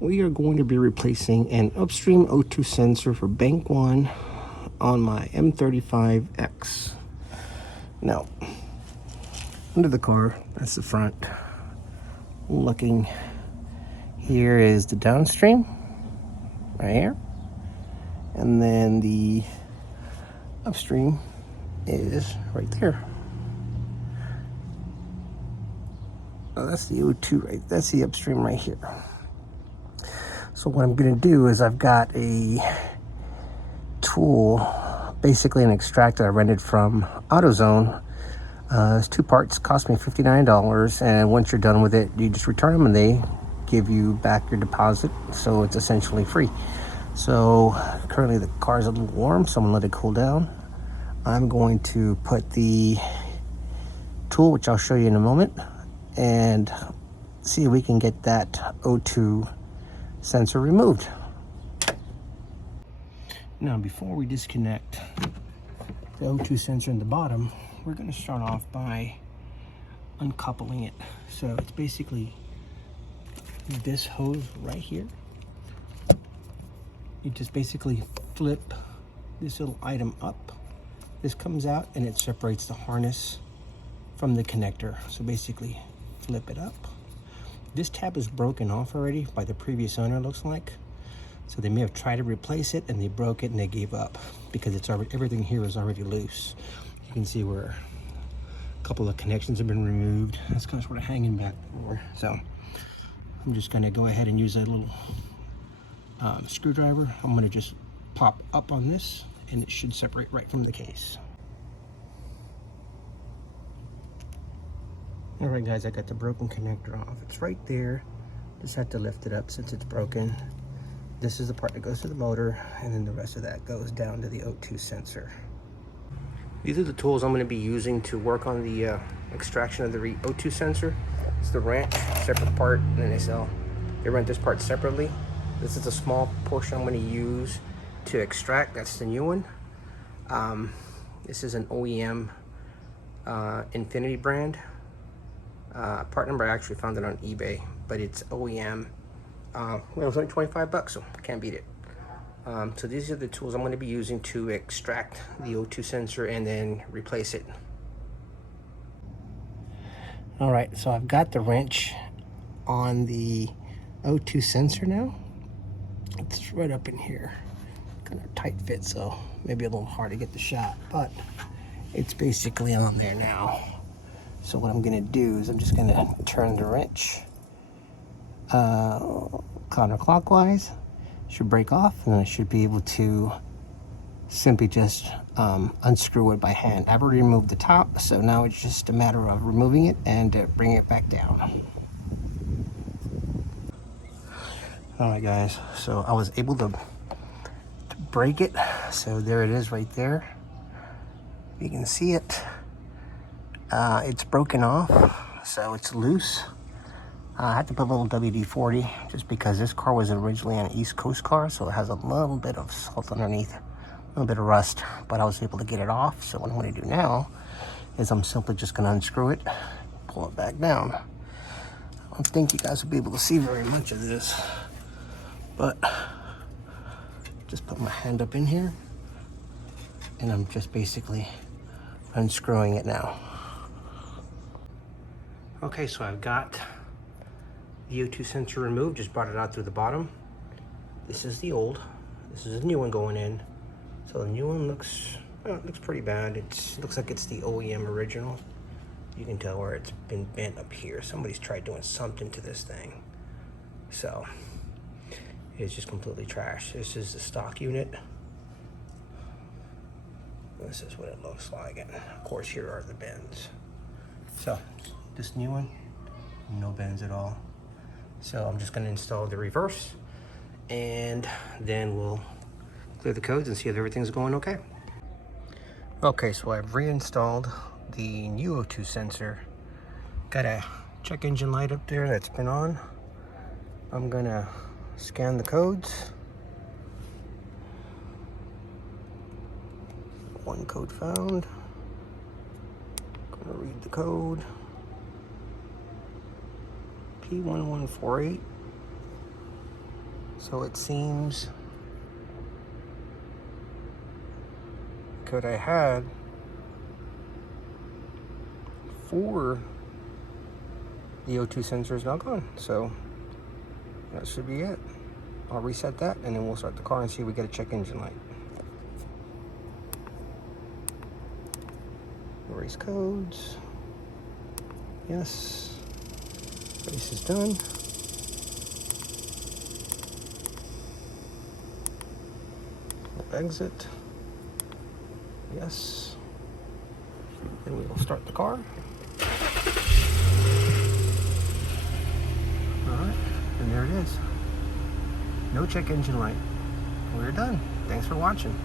we are going to be replacing an upstream O2 sensor for bank 1 on my M35X. Now, under the car, that's the front. Looking here is the downstream, right here. And then the upstream is right there. Oh, that's the O2, right? That's the upstream right here. So what I'm gonna do is I've got a tool, basically an extractor I rented from AutoZone. It's 2 parts, cost me $59, and once you're done with it, you just return them and they give you back your deposit, so it's essentially free. So currently the car is a little warm, so I'm gonna let it cool down. I'm going to put the tool, which I'll show you in a moment, and see if we can get that O2 sensor removed. Now, before we disconnect the O2 sensor in the bottom, we're going to start off by uncoupling it. So it's basically this hose right here. You just basically flip this little item up. This comes out and it separates the harness from the connector. So basically flip it up. This tab is broken off already by the previous owner, looks like. So they may have tried to replace it and they broke it and they gave up because it's already, everything here is already loose. You can see where a couple of connections have been removed. That's kind of sort of hanging back forward. So I'm just gonna go ahead and use a little screwdriver. I'm gonna just pop up on this and it should separate right from the case. All right, guys, I got the broken connector off. It's right there. Just have to lift it up since it's broken. This is the part that goes to the motor, and then the rest of that goes down to the O2 sensor. These are the tools I'm going to be using to work on the extraction of the O2 sensor. It's the wrench, separate part, and then they rent this part separately. This is a small portion I'm going to use to extract. That's the new one. This is an OEM Infiniti brand. Part number, I actually found it on eBay, but it's OEM. Well, it was only 25 bucks, so can't beat it. So these are the tools I'm going to be using to extract the O2 sensor and then replace it. All right, so I've got the wrench on the O2 sensor now. It's right up in here. Kind of tight fit, so maybe a little hard to get the shot, but it's basically on there now. So what I'm gonna do is I'm just gonna turn the wrench counterclockwise. Should break off, and then I should be able to simply just unscrew it by hand. I've already removed the top, so now it's just a matter of removing it and bringing it back down. All right, guys, so I was able to break it. So there it is right there. You can see it. It's broken off, so it's loose. I had to put a little WD-40 just because this car was originally an East Coast car, so it has a little bit of salt underneath, a little bit of rust, but I was able to get it off. So what I'm going to do now is I'm simply just going to unscrew it, pull it back down. I don't think you guys will be able to see very much of this, but just put my hand up in here and I'm just basically unscrewing it now. Okay, so I've got the O2 sensor removed, just brought it out through the bottom. This is the old, this is the new one going in. So the new one looks, well, it looks pretty bad. It looks like it's the OEM original. You can tell where it's been bent up here. Somebody's tried doing something to this thing. So it's just completely trashed. This is the stock unit. This is what it looks like, and of course here are the bends. So this new one, no bends at all. So I'm just going to install the reverse, and then we'll clear the codes and see if everything's going okay. Okay, so I've reinstalled the new O2 sensor. Got a check engine light up there that's been on. I'm going to scan the codes. One code found. Gonna read the code. P1148. So it seems code I had for the O2 sensor is now gone. So that should be it. I'll reset that and then we'll start the car and see if we get a check engine light. Erase codes. Yes. Race is done. Exit. Yes. Then we will start the car. Alright, and there it is. No check engine light. We're done. Thanks for watching.